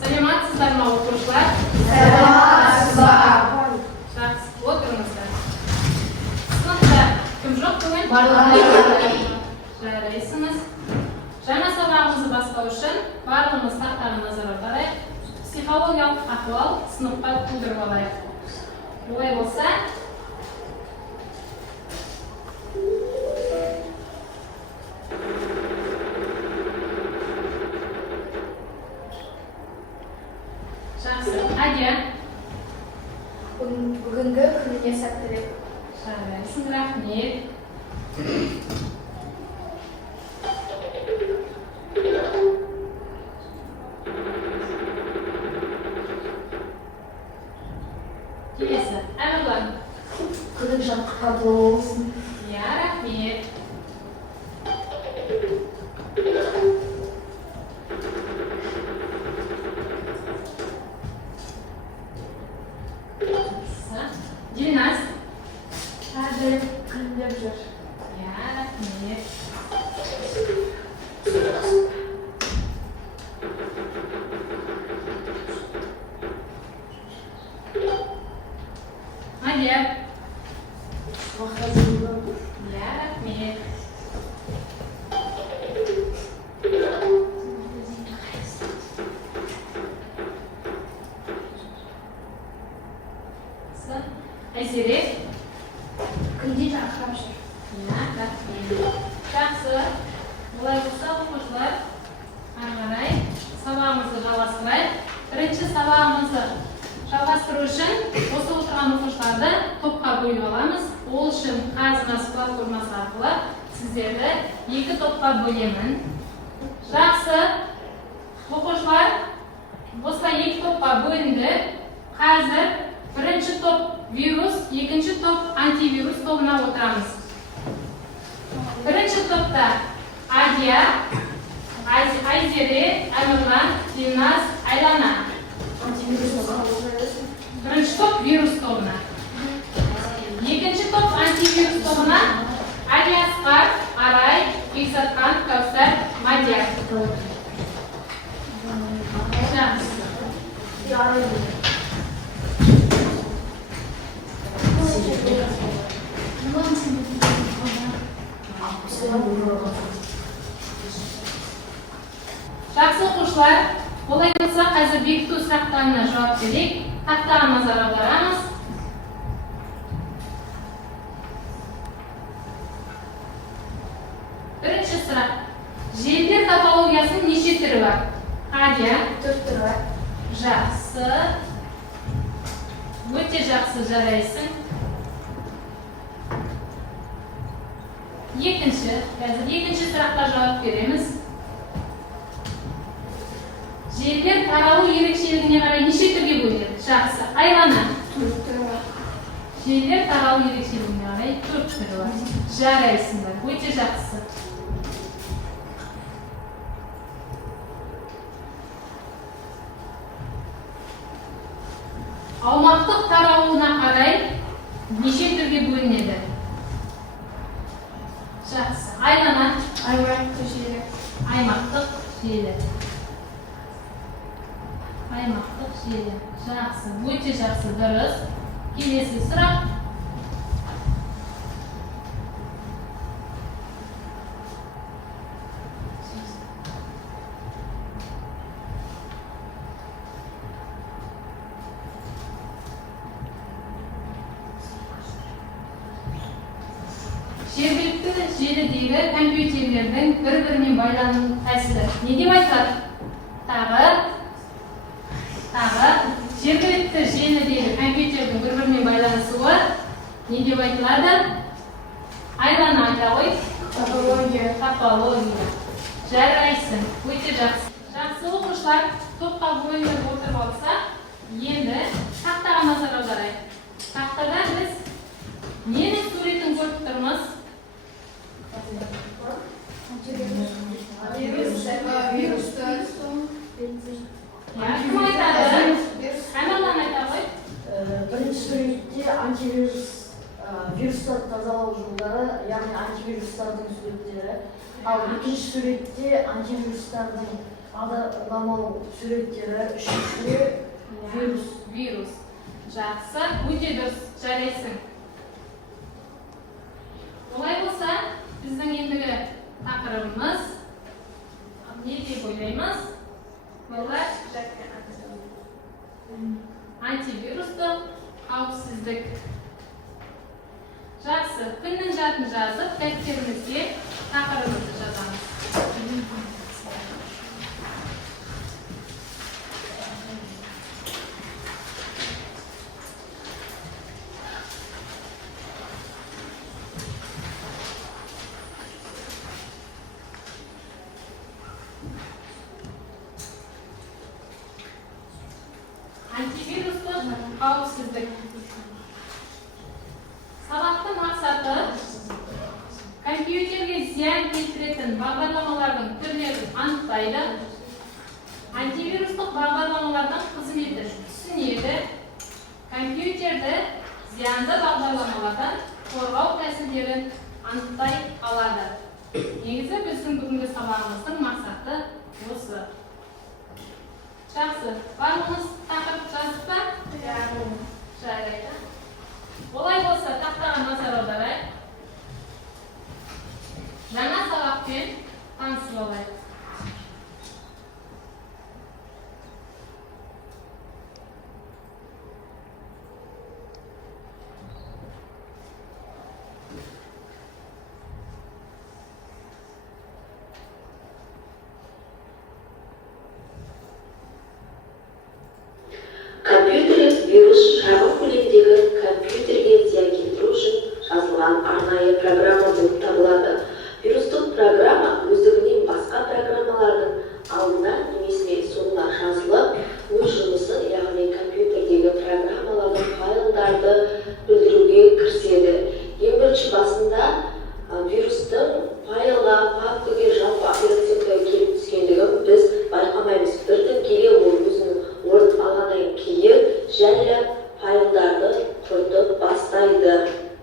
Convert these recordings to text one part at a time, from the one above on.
Саламатсыздар ма оқушылар? Саламатсыздар. Жақсы, отырыңыздар. Сыныпта кім жоқ бүгін? Жарайсыңыз. Жаңа сабағымызды бастау үшін барлығымыз тақтаға назар аударайық. Психологиялық ахуал сыныпқа тудырып алайық. Олай болса, жақсы. Адия. Бүгінгі күніне сәттілік. Жарайсың, рахмет. Келесі, Әмірлан. Күнің жаққа болсын. Иә, рахмет. Дильназ. Қазір күндеп жүр. Иә, рахмет. Мадия. Махазиннің. Иә, рахмет. Айзере. Күнде жақап жүр. Иә, рахмет. Жақсы. Олай болса, оқушылар, ары қарай сабағымызды жалғастырайық. Бірінші сабағымызды жалғастыру үшін осы отырған оқушыларды топқа бөліп аламыз. Ол үшін Қазынас платформасы арқылы сіздерді екі топқа бөлемін. Жақсы. Оқушылар, осылай екі топқа бөлінді. Қазір бірінші топ вирус, екінші топ антивирус тобына отырамыз. Бірінші топта Адия, Айзере, Әмірлан, Дильназ, Айлана. Бірінші топ вирус тобына. Екінші топ антивирус тобына Алиясқар, Арай, Бексатқан, Кәусар, Мадия. Жақсы оқушылар, олай болса қазір бекіту сұрақтарына жауап берейік. Тақтаға назар аударамыз. Бірінші сұрақ. Желдер топологиясының неше түрі бар? Адия. 4 түрі бар. Жақсы. Өте жақсы, жарайсың. Екінші сұраққа жауап береміз. Желдер таралу ерекшелігіне қарай неше түрге бөлінеді? Жақсы. Айлана. 4 түрі бар. Желдер таралу ерекшелігіне қарай 4 түрі бар. Жарайсыңдар. Өте жақсы. Аумақтық таралуына қарай неше түрге бөлінеді? Жақсы. Айлана. Аймақтық желі. Аймақтық желі. Аймақтық желі. Жақсы. Өте жақсы. Дұрыс. Келесі сұрақ. Жергілікті желідегі компьютерлердің бір-бірімен байлану тәсілі не деп айтылады? Тағы жергілікті желідегі компьютердің бір-бірімен байланысуы не деп айтылады? Айлана айта ғой. Топология. Жарайсың. Өте жақсы. Жақсы оқушылар, топқа бөлініп отырып алса, енді тақтаға назар аударайық. Тақтада біз ненің суретін көріп тұрмыз? Кім айтады? Әмірлан айта ғой. Бірінші суретте вирустарды тазалау жолдары, яғни антивирустардың суреттері. Ал екінші суретте антивирустардың Адамның суреттері үшінші Virus. Жақсы, өте дұрыс, жарайсың. Олай болса, біздің ендігі тақырыбымыз не деп ойлаймыз? Олар антивирустық қауіпсіздік. Жақсы, күннің жатын жазып, дәптерімізге тақырыбымызды жазамыз. Антивирустық қауіпсіздік. Сабақтың мақсаты компьютерге зиян келтіретін бағдарламалардың түрлерін анықтайды. Антивирустық бағдарламалардың қызметін түсінеді. Компьютерді зиянды бағдарламалардан қорғау тәсілдерін анықтай алады. Негізі біздің бүгінгі сабағымыздың мақсаты осы. Жақсы, барлығымыз тақырып жазып па? Жарайды. Олай болса, тақтаға назар аударайық. Жаңа сабақпен танысып алайық. Компьютерлік вирус шағын көлемдегі компьютерге зиян келтіру үшін жазылған арнайы программа болып табылады. Вирустық программа өздігінен басқа программалардың алдына немесе соңына жазылып, өз жұмысын, яғни компьютердегі программалардың файлдарды білдіруге кіріседі. Ең бірінші басында вирустың файлға, папкаға, жалпы оперативкаға келіп түскендігін біз байқамаймыз. Бірден келе ол өзінің орын алғаннан кейін жайлап файлдарды құртып бастайды.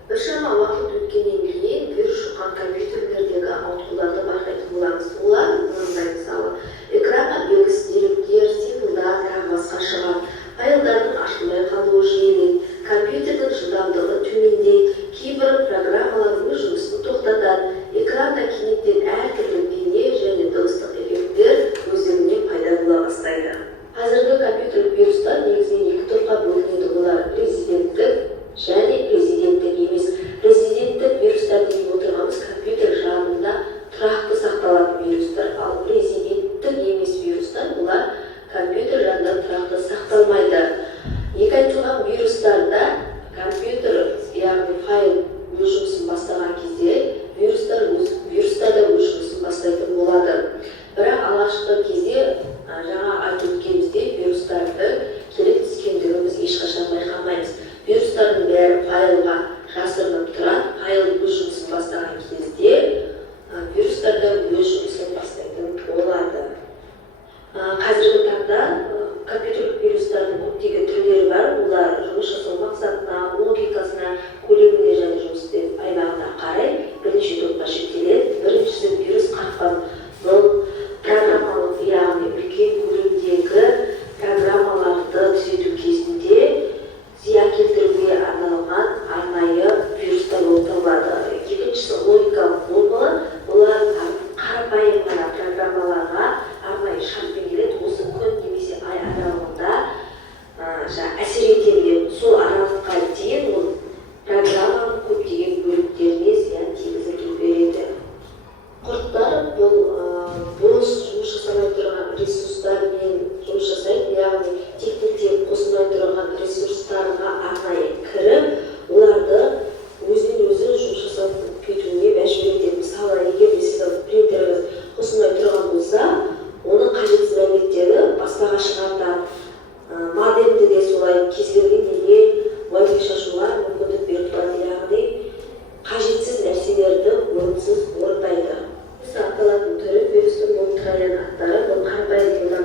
Біршама уақыт өткеннен кейін вирус жұққан компьютерлердегі ауытқуларды байқайтын боламыз. Олар мынандай мысалы экранға белгісіз деректер, символдар, тағы басқа шығады. Файлдардың ашылмай қалуы жиілейді. Компьютердің жылдамдығы төмендейді. Кейбір программалар өз жұмысын тоқтатады. Экранда кенеттен әртүрлі бейне және дыбыстық эффекттер өздігінен пайда бола бастайды. Қазіргі компьютерлік вирустар негізінен екі топқа бөлінеді. Олар резиденттік және резиденттік емес. Резиденттік вирустар деп отырғанымыз компьютер жадында тұрақты сақталатын вирустар, ал резиденттік емес вирустар олар компьютер жадында тұрақты сақталмайды. Екі айтылған вирустарда компьютер, яғни файл өз жұмысын бастаған кезде вирустар да өз жұмысын бастайтын болады. Бірақ алғашқы кезде жаңа айтып өткеніміздей вирустарды келіп түскендігін біз ешқашан байқамаймыз. Вирустардың бәрі файлға жасырынып тұрады. Файл өз жұмысын бастаған кезде вирустар да өз жұмысын бастайтын болады. Қазіргі таңда компьютерлік вирустардың көптеген түрлері бар. Олар жұмыс жасау мақсатына, логикасына, көлеміне және жұмыс аймағына қарай бірнеше топқа жіктеледі. Біріншісі вирус қақпан. Бұл программалық, яғни үлкен көлемдегі программаларды түзету кезінде зиян келтіруге арналған арнайы вирустар болып табылады. Екіншісі логикалық формула. Олар қарапайым ғана программаларға арнайы шартпен келеді. Осы күн немесе ай аралығында әсер ете біледі. Сол аралыққа дейін ол программаның көптеген бөліктеріне зиян тигізіп береді. Құрттар бұл бос жұмыс жасамай тұрған ресурстармен жұмыс жасайды, яғни тек қосылмай тұрған ресурстарға арнайы кіріп, оларды өзінен өзі жұмыс жасап кетуіне мәжбүр етеді. Мысалы, егер сіздің принтеріңіз қосылмай тұрған болса, оның қажетсіз мәліметтерді баспаға шығартады. Модемді де солай кез келген елге Wi-Fi шашуға мүмкіндік беріп тұрады, яғни қажетсіз нәрселерді орынсыз орындайды. Аталатын түрі вирустың мультирайон аттары. Бұл қарапайым жолдан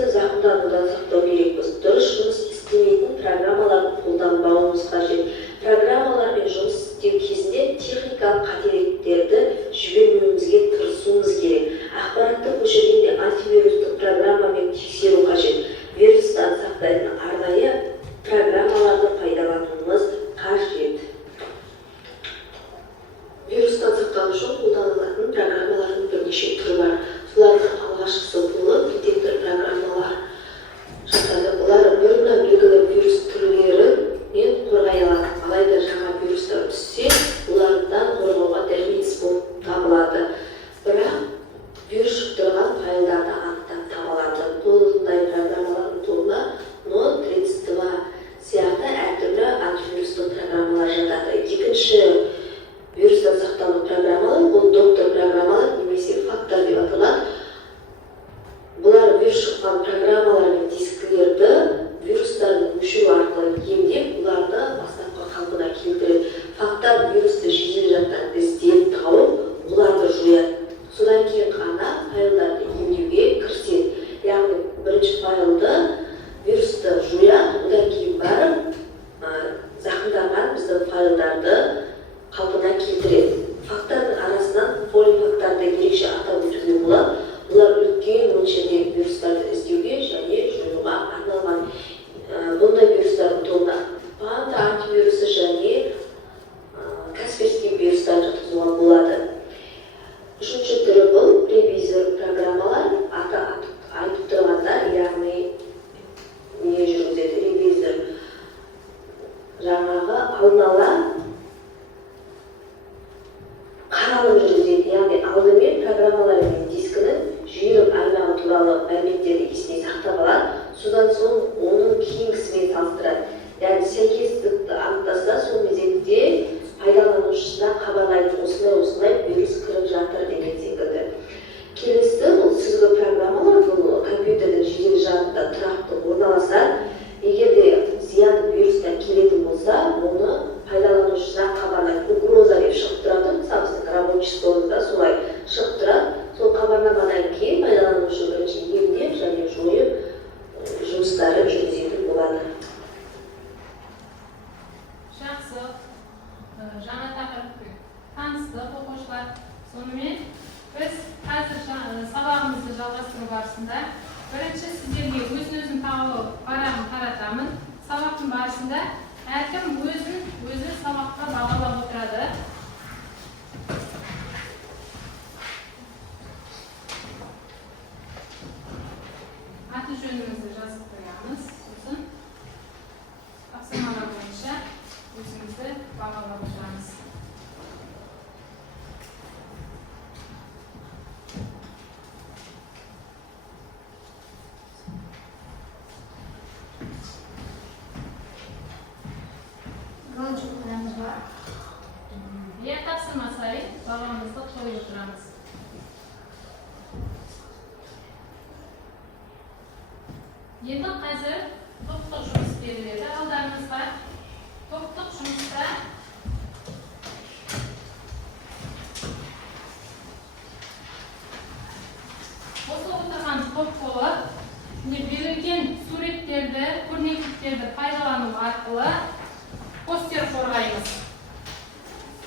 Денесini зақымданудан сақтау керекпіз. Дұрыс жұмыс істемейтін программаларды қолданбауымыз қажет. Программалармен жұмыс істеу кезінде техникалық қателіктерді жібермеуімізге тырысуымыз керек. Ақпаратты көшіргенде антивирустық программамен тексеру қажет. Вирустан сақтайтын арнайы программаларды пайдалануымыз қажет. Вирустан сақтану үшін қолданылатын программалардың бірнеше түрі бар. Солардың алғашқысы болып детектор программалар жатады. Олар бұрыннан белгілі вирус түрлерінен қорғай алады. Алайда жаңа вирустар түссе, олардан қорғауға дәрменсіз болып табылады. Бірақ вирус жұқтырған файлдарды анықтап таба алады. Бұндай программалардың тобына 032 сияқты әртүрлі антивирустық программалар жатады. Екінші вирустан сақтану программалар бұл доктор программалар немесе фактор деп аталады. Бұлар вирус жұққан программалар мен дискілерді вирустардың өшіру арқылы емдеп, оларды бастапқы қалпына келтіреді. Фактор вирусты жедел жаттан іздеп тауып, оларды жояды. Содан кейін ғана файлдарды емдеуге кіріседі. Яғни бірінші файлды вирусты жояды, одан кейін барып зақымданған біздің файлдарды қалпына келтіреді. Фактордың арасынан полифакторды ерекше атап өтуге болады. Олар үлкен мөлшердегі вирустарды іздеуге және жоюға арналған. Бұндай вирустардың тобына панда антивирусы және касперский вирустар жатқызуға болады. Үшінші түрі бұл ревизор программалар. Аты айтып тұрғанда, яғни не жүргізеді? Ревизор жаңағы алдын ала қаралым жүргізеді. Яғни алдымен программалар мен дискінің жүйелік аймағы туралы мәліметтерді есіне сақтап алады. Содан соң оның кейінгісімен салыстырады. Яғни сәйкестікті анықтаса, сол мезетте пайдаланушысына хабарлайды, осындай вирус кіріп жатыр деген секілді. Келесі бұл сүзгі программалар, бұл компьютердің жедел жадында тұрақты орналасады. Егер де зиян вирустан келетін болса, оны пайдаланушысына хабарлайды. Угроза деп шығып тұрады, мысалы біздің рабочий столында солай шығып тұрады. Сол хабарламадан кейін пайдаланушы бірінші емдеп және жойып жұмыстары жүргізетін болады. Жақсы. Жаңа тақырыппен таныстық оқушылар. Сонымен біз қазір сабағымызды жалғастыру барысында бірінші сіздерге өзін парағын таратамын. Сабақтың барысында әркім өзі сабаққа бағалап отырады. Аты жөнімізді жазып қоямыз. Сосын тапсырмалар бойынша өзімізді бағалап отырамыз. Галочку қоямыз ба? Тапсырма сайын бағамызды қойып отырамыз. Енді қазір топтық жұмыс беріледі. Алдарыңызға топтық жұмыста осы отырған топ болып, берілген суреттерді, көрнекіліктерді пайдалану арқылы постер қорғаймыз.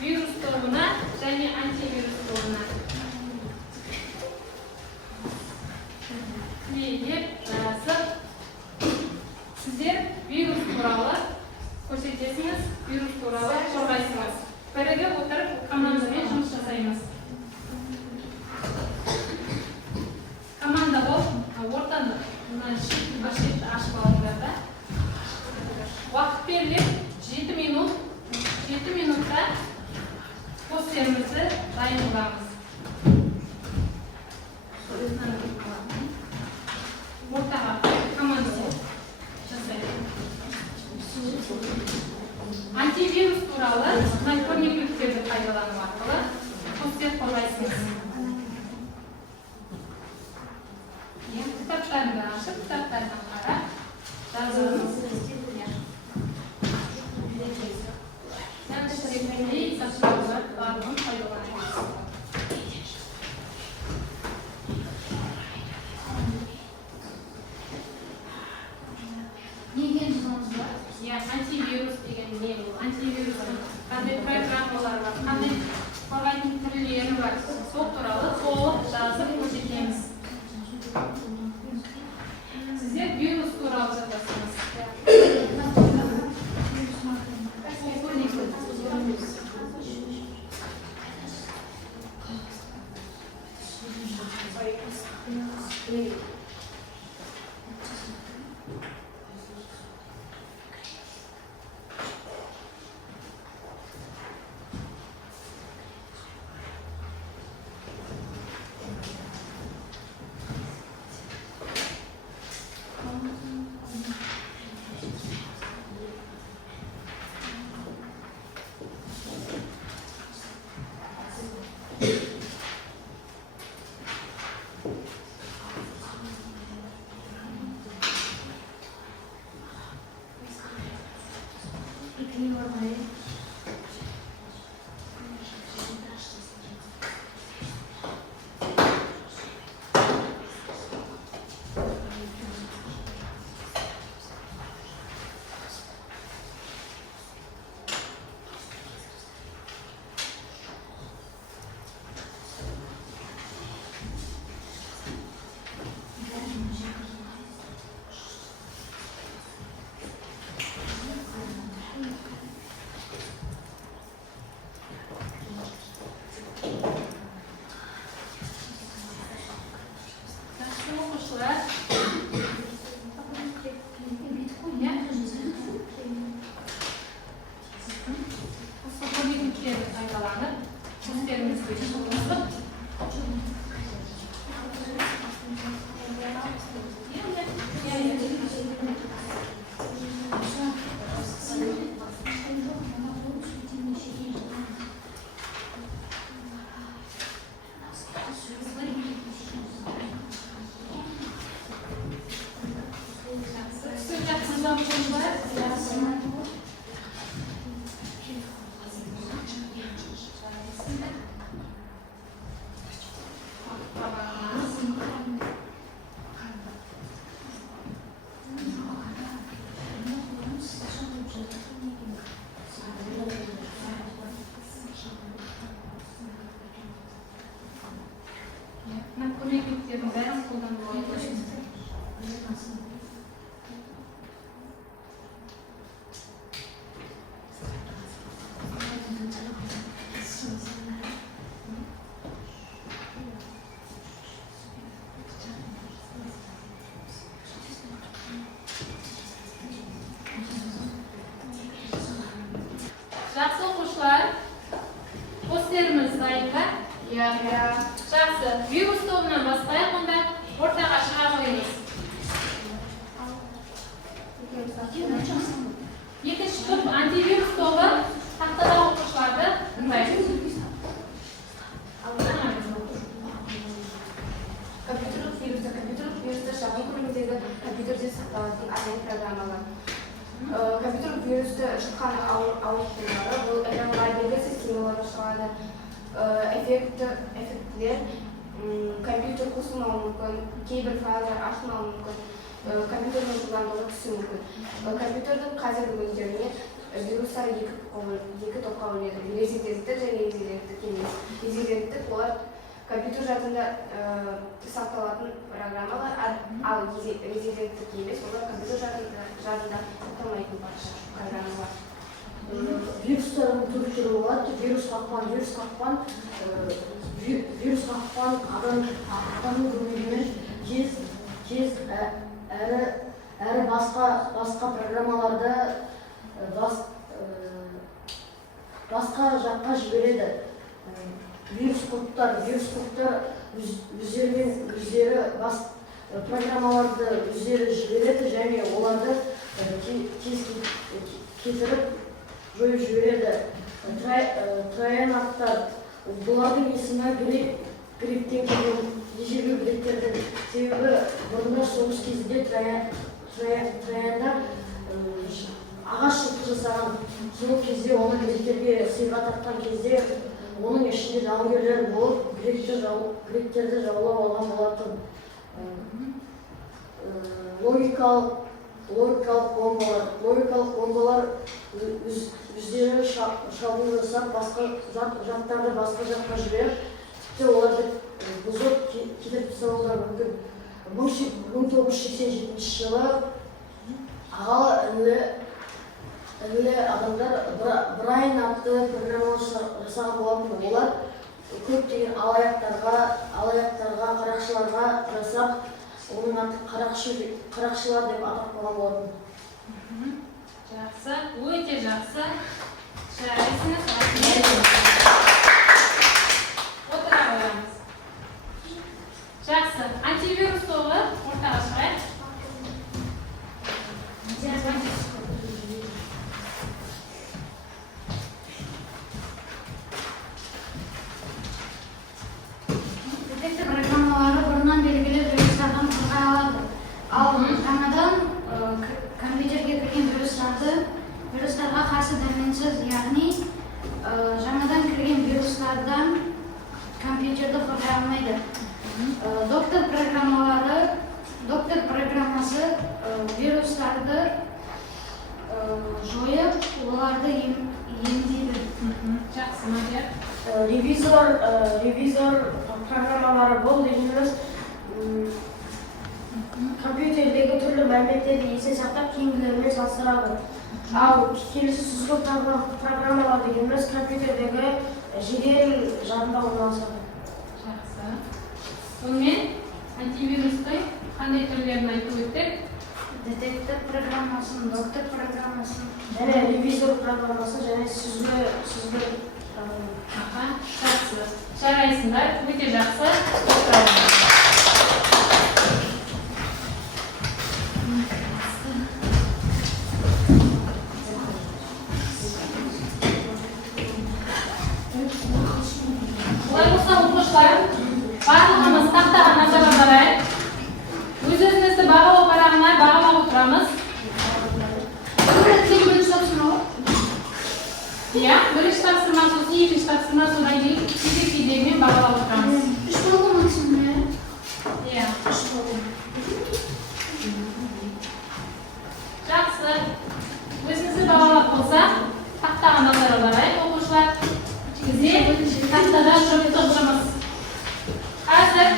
Вирус тобына және антивирус тобына. Егер жазып, сіздер вирус туралы көрсетесіңіз, вирус туралы қорғайсыңыз. Бірігіп отырып командамен жұмыс жасаймыз. Команда болып, ортаны шетті ашып алыңдар да. Уақыт беріліп 7 минут. 7 минутта постерімізді дайын қыламыз. Ортаға команда болып жасайды. Антивирус туралы көрнекіліктерді пайдалану арқылы постер қорғайсыңыз. Кітаптарыңды ашып, кітаптардан қарап жазыңыз. Барлығын пайдаланыңыз. Ya антивирус деген не бұл? Антивирустың қандай программалары бар, қандай қорғайтын түрлері бар, сол туралы толық жазып көрсетеміз. Сіздер вирус туралы жазасыңыз. Жақсы оқушылар, постеріміз дайын ба? Иә. Жақсы, вирус тобынан бастайық, онда ортаға шыға қойыңыз. Екінші топ антивирус тобы тақтада оқушыларды тыңдайды. Компьютерлік вирусты шағын көлемдегі компьютерде сақталатын арнайы программалар. Компьютерлік вирусты жұққан ауытқулары бұл экранға белгісіз системалар шығады. Эффектілер компьютер қосылмауы мүмкін, кейбір файлдар ашылмауы мүмкін, компьютердің жылдамдығы түсуі мүмкін. Компьютердің қазіргі өздеріне вирустар екі топқа бөлінеді. Резиденттік және резиденттік емес. Резиденттік олар компьютер жадында сақталатын программалар, ал резиденттік емес, олар компьютер жадында сақталмайтын программалар. Вирустардың түрлері болады. Вирус қақпан адамның көмегімен тез әрі басқа программаларды басқа жаққа жібереді. Вирус кодтар өздері программаларды өздері жібереді және оларды тез кетіріп жойып жібереді. Трояндықтар бұлардың есімі гректен келген ежелгі гректердің, себебі бұрында соғыс кезінде трояндар ағаш жылқы жасаған. Сол кезде оны гректерге сыйға тартқан кезде оның ішінде жауынгерлер болып гректерді жаулап алған болатын. Логикалық бомбалар өздері шабуыл жасап, басқа заттарды басқа жаққа жіберіп, тіпті оларды бұзып кетіп тастауға мүмкін. 1987 жылы ағалы інілі адамдар Брайан атты программа жасаған болатын. Олар көптеген алаяқтарға, қарақшыларға жасап, оның аты қарақшылар деп атап қойған болатын. Жақсы, өте жақсы. Жарайсыңыз, отыра қоямыз. Жақсы, антивирус тобы ортаға шығайық. Детектор программалары бұрыннан белгілі вирустардан қорғай алады. Ал жаңадан компьютерге кірген вирустарға қарсы дәрменсіз, яғни жаңадан кірген вирустардан компьютерді қорғай алмайды. Доктор программасы вирустарды жойып, оларды емдейді. Жақсы, Мадияр. Ревизор программалары бұл дегеніміз компьютердегі түрлі мәліметтерді есте сақтап кейінгілермен салыстырады. Ал келесі сүзгі программалар дегеніміз компьютердегі жедел жадында орналасады. Жақсы. Сонымен антивирустың қандай түрлерін айтып өттік? Детектор программасын, доктор программасын, және ревизор программасын, және сүзгі Жақсы. Жарайсыңдар, өте жақсы. Отыра қоямыз. Олай болса, оқушылар, барлығымыз тақтаға назар аударайық. Өз-өзімізді бағалау парағына бағалап отырамыз. Иә, бірінші тапсырма сосын екінші тапсырма содан кейін кезек-кезегімен бағалап отырамыз. 3 болды максимум. Иә. Жақсы. Өзімізді бағалап болсақ, тақтаға назар аударайық, оқушылар. Бізде тақтада жұптық жұмыс. Қазір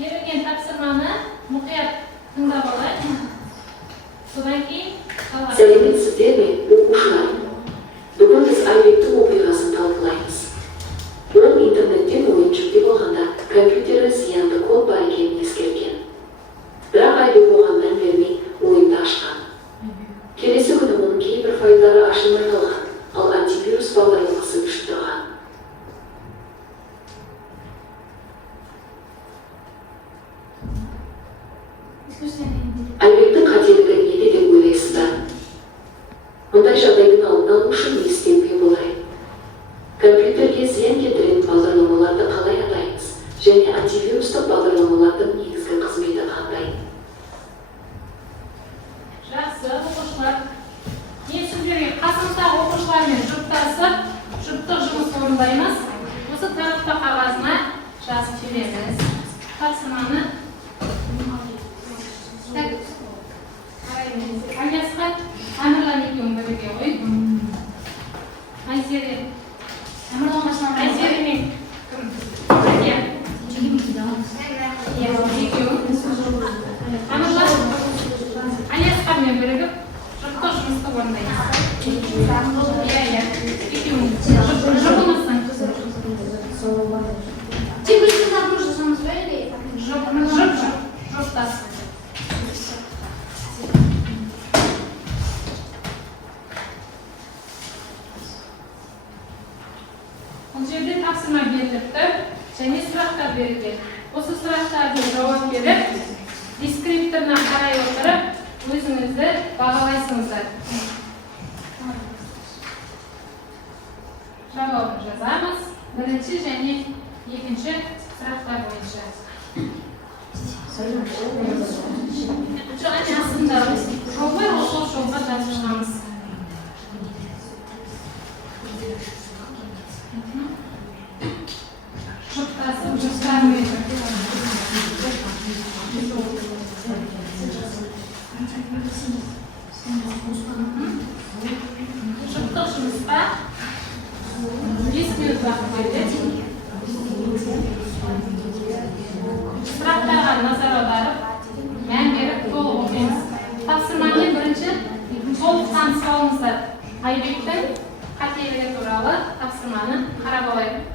берілген тапсырманы мұқият тыңдап алайық. Содан кейін қалады. Сәлеметсіздер ме, оқушылар? Бүгін біз Айбектің оқиғасын талқылаймыз. Ол интернеттен ойын жүктеп алғанда компьютері зиянды код бар екенін ескерген. Бірақ Айбек оған мән бермей ойынды ашқан. Келесі күні оның кейбір файлдары ашылмай қалған, ал антивирус бағдарламасы күшті тұрған. Айбектің қателігі неде деп ойлайсыздар? Мұндай жағдайдың алдын алу үшін не істеуге болар? Компьютерге зиян келтіретін бағдарламаларды қалай атаймыз? Және антивирустық бағдарламалардың негізгі қызметі қандай? Жақсы, оқушылар. Мен сіздерге қасымыздағы оқушылармен жұптасып, жұптық жұмыс орындаймыз. Осы тақта қағазына жазып келеміз. Тапсырманы Аясқа Әмірлан екеуін бірге қой. Айзере. Әмірлан қашынан Айзере мен Мадия. Екеуін. Әмірлан Аясқамен бірігіп жұптық жұмысты орындаймыз. Иә. Екеуін. Жұпылмасын. Тек өзіміз арқылы жасамыз ба, или? Жұптас. Бұл жерде тапсырма беріліпті және сұрақтар берілген. Осы сұрақтарды жауап беріп, дескрипторына қарай отырып, өзіңізді бағалайсыңыздар. Жауабын жазамыз. Бірінші және екінші сұрақтар бойынша. Астында жол бар, сол жолға жазып шығамыз. Çıktığımızda 5 minut vaqt berdik. Suratlarga nazar audarib, men berib to'liq o'qiymiz. Topshirmani birinchi to'liq tanishganimizda Aybekdan qat'iyligi turali topshirmani qarab olaylik.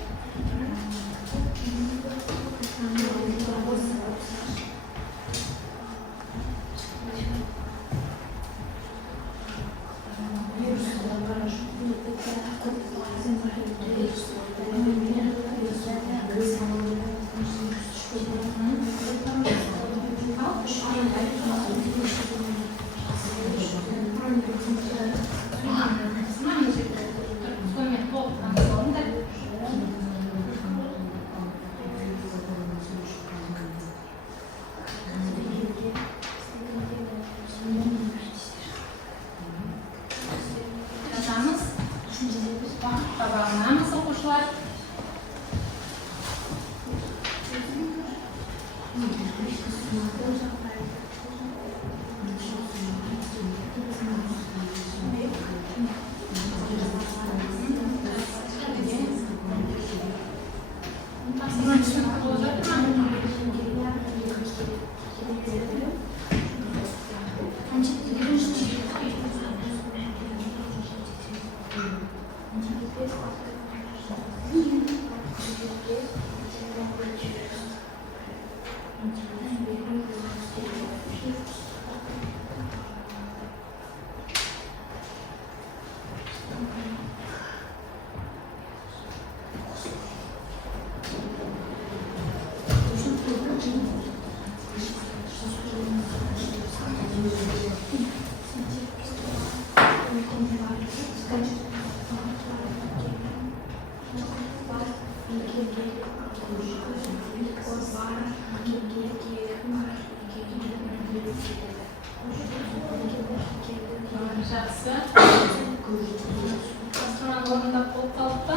Tabağınamız oquvchilar. Жақсы. Астынан орындап болып қалып па?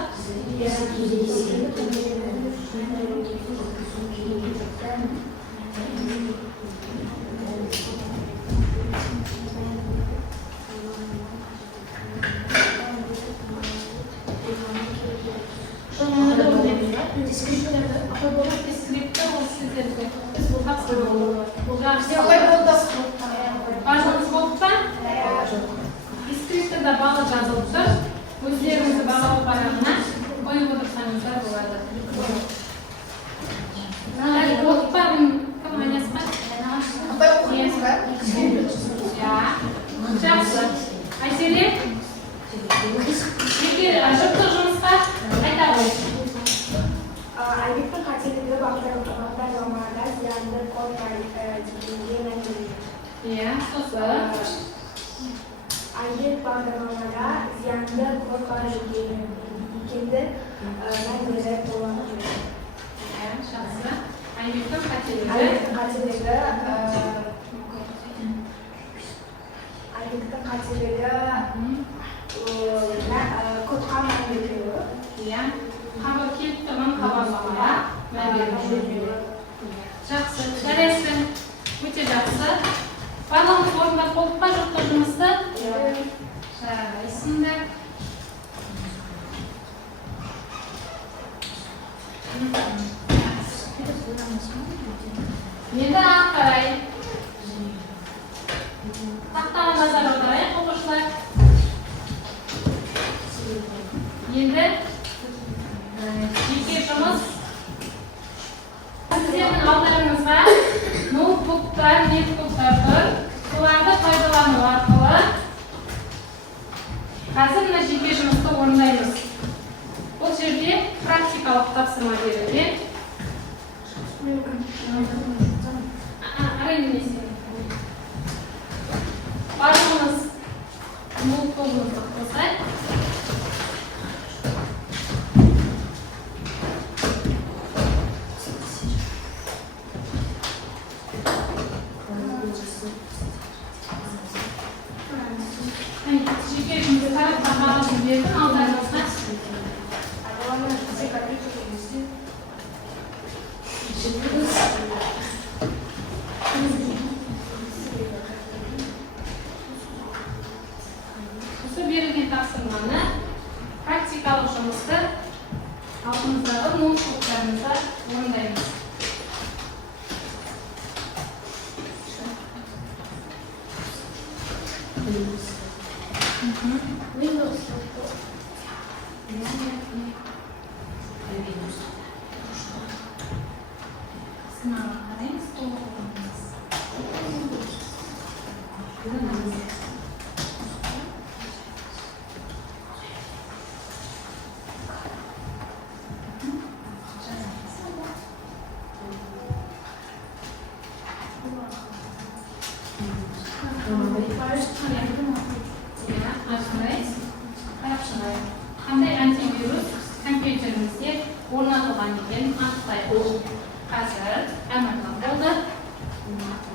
Дискрипті ол сіздерге. Бажыңыз болып па? Дискриптіде балы жазылып тұр. Өздеріңізді бағалы парағына қойып отырсаңыздар болады. Болып па? Кім ойнасы па? Апай оқимыз ба? Жақсы. Айселе? Жұптық жұмысқа қайта қой. Aybek'in qat'iyligi бағдарламада зиянды код дегенге мән Иә, сосы. Aybek бағдарламада зиянды код екенді мән беріп болады. Жақсы. Aybek'in qat'iyligi. Aybek'in qat'iyligi kodқа мән береді. Иә. Қабыл келіп тұрған хабарламаға мән береді. Жақсы. Жарайсың. Өте жақсы. Барлығымыз орындап болып па жұптық жұмысты? Жарайсыңдар. Енді ақ қарай. Тақтаға назар аударайық, оқушылар. Енді жеке жұмыс. Сіздердің алдарыңызға ноутбуктар, нетбуктар тұр. Соларды пайдалану арқылы қазір мына жеке жұмысты орындаймыз. Бұл жерде практикалық тапсырма берілген. Барлығымыз ноутбугымызды қосайық. Жеке жұмысты тараптарға алып бердім, алдарыңызға. ноутбуктарымызда орындаймыз. Сынауға қараймыз, толық оқимыз. Қандай антивирус компьютерімізде орнатылған екенін анықтайық. Қазір әмірлі болды.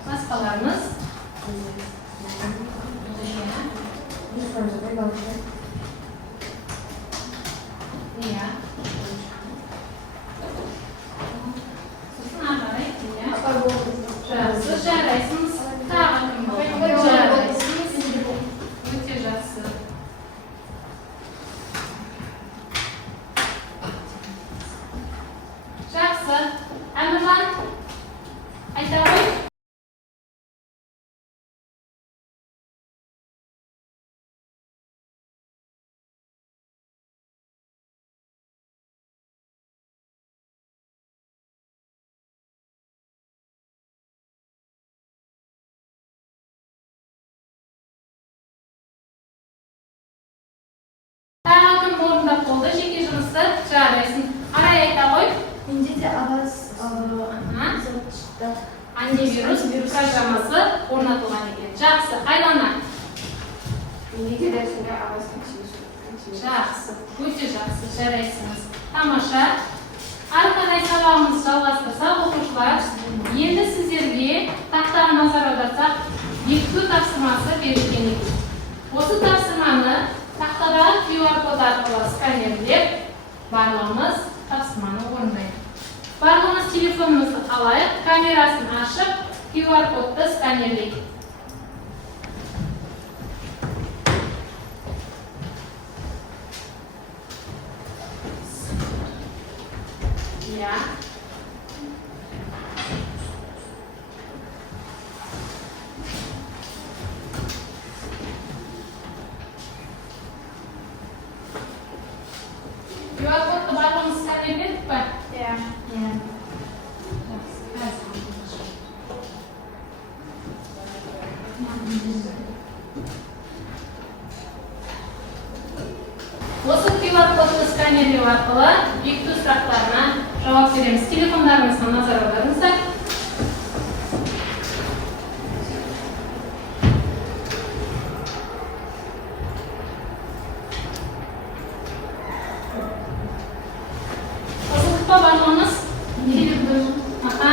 Басқаларымыз иә. Сосын ағарай, иә. Жақсы, жарайсыңыз. Тағы кім болды? Жарайсыңыз. Өте жақсы. Жақсы. Әмірлан, айта ғой. Тағы кім орындап болды жеке жұмысты? Жарайсың. Арай айта ғой. Менде де ағас Антивирус программасы орнатылған екен. Жақсы, Айлана. Менде де дәрісінде ағас антивирус. Жақсы, өте жақсы, жарайсыңыз. Тамаша. Ары қарай сабағымызды жалғастырсақ, оқушылар, енді сіздерге тақтаға назар аударсақ, бекіту тапсырмасы берілген екен. Осы тапсырманы тақтадағы QR код арқылы сканерлеп, барлығымыз тапсырманы орындаймыз. Барлығымыз телефонымызды алайық, камерасын ашып, QR кодты сканерлейік. Иә. QR кодты барлығымыз сканерледік пе? Иә. Осы QR кодты сканерлеу арқылы бекіту сұрақтарына жауап береміз. Телефондарыңызға назар аударыңыздар. Қосылдық па барлығымыз? Аха.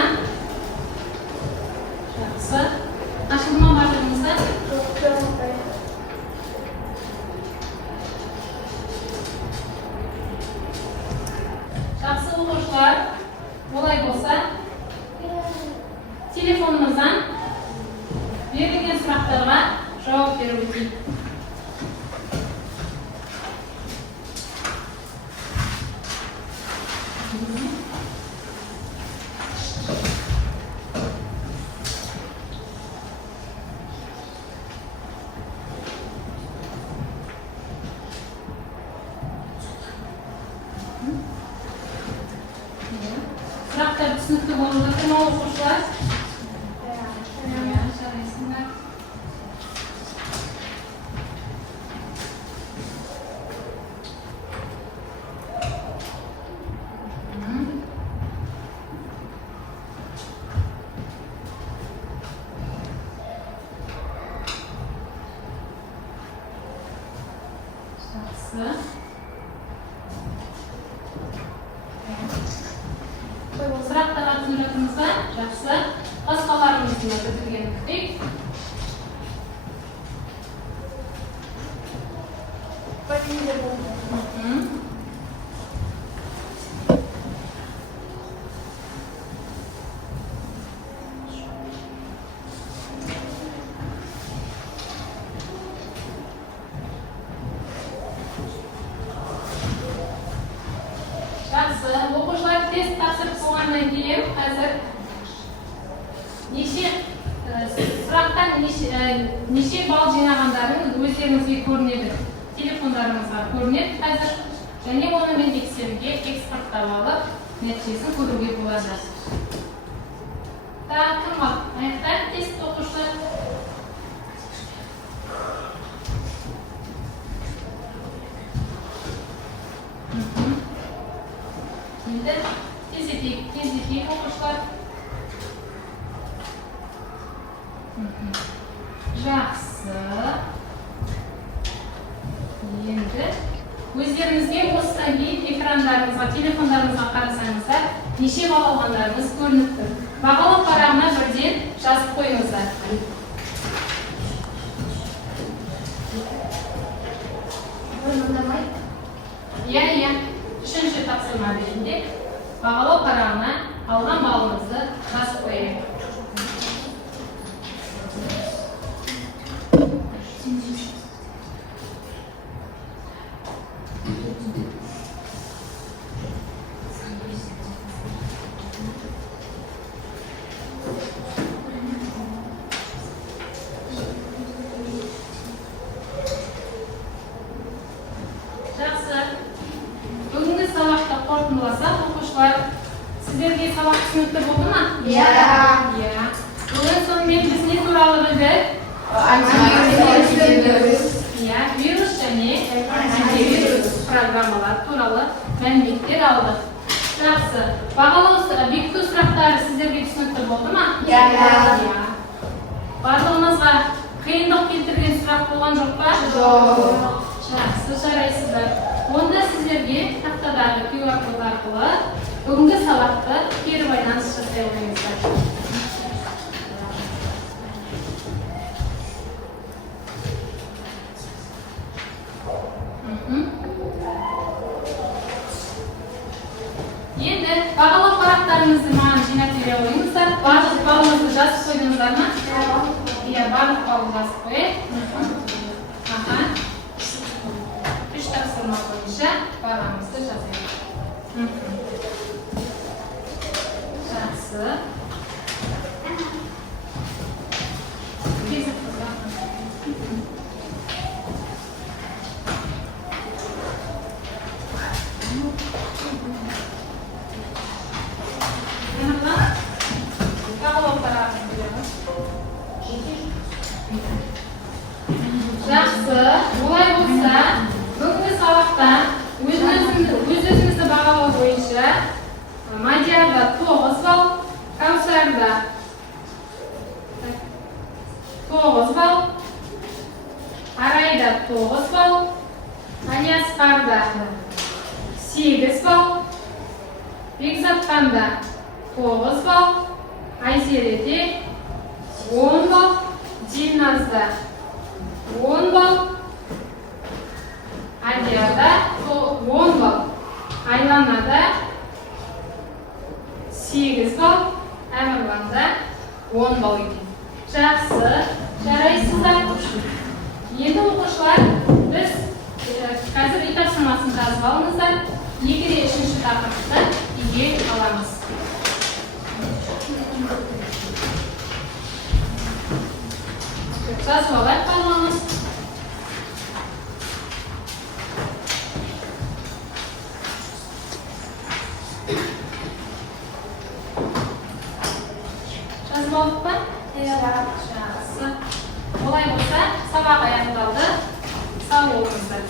Жақсы. Ашылды ма барлығымызда? Жақсы оқушылар, олай болса, телефонымыздан берілген сұрақтарға жауап беру өтейік. Сұрақтар түсінікті болып жатыр ма оқушылар? Иә, жарайсыңдар. Жақсы. Сұрақтарға түсініп жатырмыз ба? Жақсы. Басқаларымыздың бітіргенін күтейік. Жақсы. Оқушылар тест тапсырып болғаннан кейін қазір сұрақтан неше балл жинағандарыңыз өздеріңізге көрінеді, телефондарыңызға көрінеді қазір, және оны мен тексеруге экспорттап алып нәтижесін көруге болады. Так, кім ал? Аяқтайық тест оқушылар. Енді тездетейік оқушылар. Жақсы. Енді өздеріңізге осыдан кейін экрандарыңызға, телефондарыңызға қарасаңыздар, неше балл алғандарыңыз көрініп тұр. Бағалау парағына бірден жазып қойыңыздар. Иә, үшінші тапсырма берінде бағалау парағына алған балыңызды жазып қойыңыз. Бүгінгі сабақты қорытындыласақ, оқушылар, сіздерге сабақ түсінікті болды ма? Иә. Бүгін сонымен біз не туралы білдік? Вирус және антивирус программалар туралы мәліметтер алдық. Жақсы. Бағалау бекіту сұрақтары сіздерге түсінікті болды ма? Иә. Барлығымызға қиындық келтірген сұрақ болған жоқ па? Жоқ. Жақсы, жарайсыздар. Онда сіздерге тақтадағы QR код арқылы бүгінгі сабақты кері байланыс жасай алыңыздар. Енді бағалау парақтарыңызды маған жинап бере қойыңыздар. Барлық балыңызды жазып қойдыңыздар ма? Иә, барлық балды жазып қойып. Үш тапсырма бойынша бағамызды жазайық. Жақсы. Жақсы, олай болса, бүгінгі сабақта өз-өзіңізді бағалау бойынша Мадиарда 9 балл, Каусарда 9 балл, Арайда 9 балл, Алиаспарда 8 балл, Бекзатханда 9 балл, Айзереде 10 балл, Дильназда 10 балл, Адиарда 10 балл, Айланада 8 балл, Әмірланда 10 балл екен. Жақсы, жарайсыздар. Енді оқушылар, біз қазір үй тапсырмасын жазып алыңыздар. 2-3 тақырыпты үйге аламыз. Жазып алайық барлығымыз. Жазып алдық па? Жақсы. Олай болса, сабақ аяқталды. Сау болыңыздар.